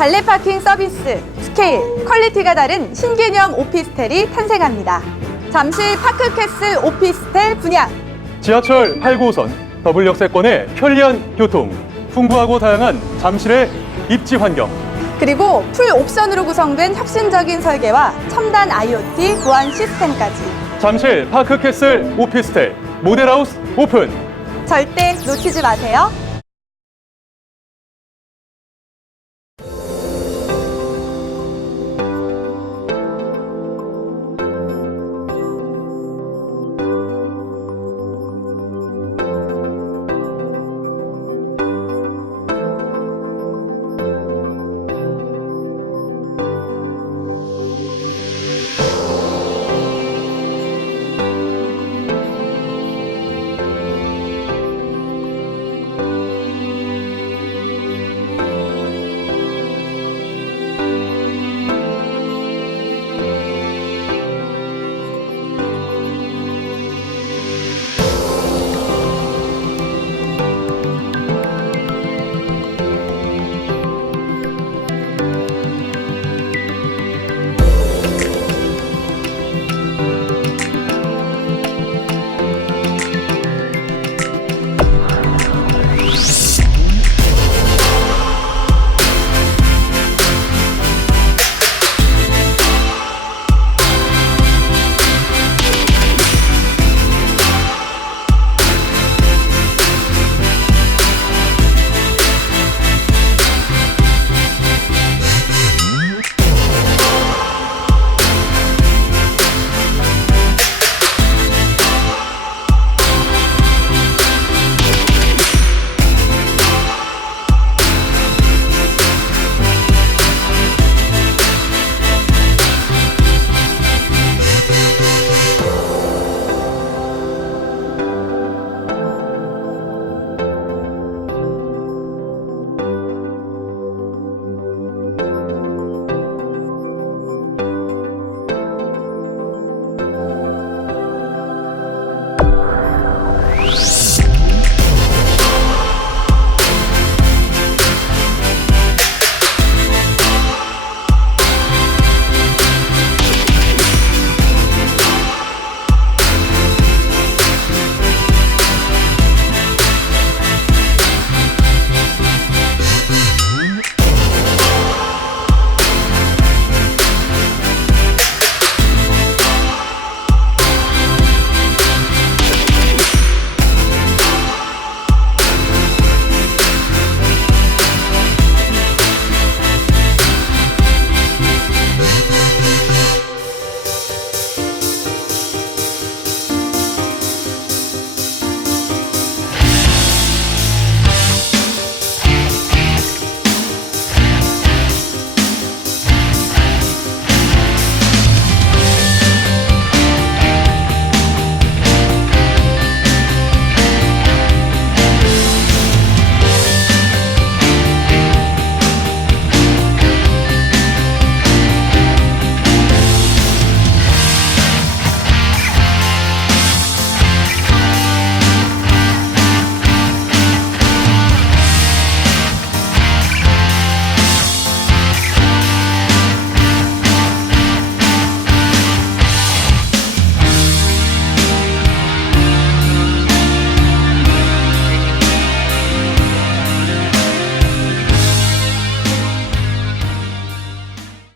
발레 파킹 서비스, 스케일, 퀄리티가 다른 신개념 오피스텔이 탄생합니다. 잠실 파크캐슬 오피스텔 분양. 지하철 8호선 더블 역세권의 편리한 교통, 풍부하고 다양한 잠실의 입지 환경, 그리고 풀 옵션으로 구성된 혁신적인 설계와 첨단 IoT 보안 시스템까지 잠실 파크캐슬 오피스텔 모델하우스 오픈. 절대 놓치지 마세요.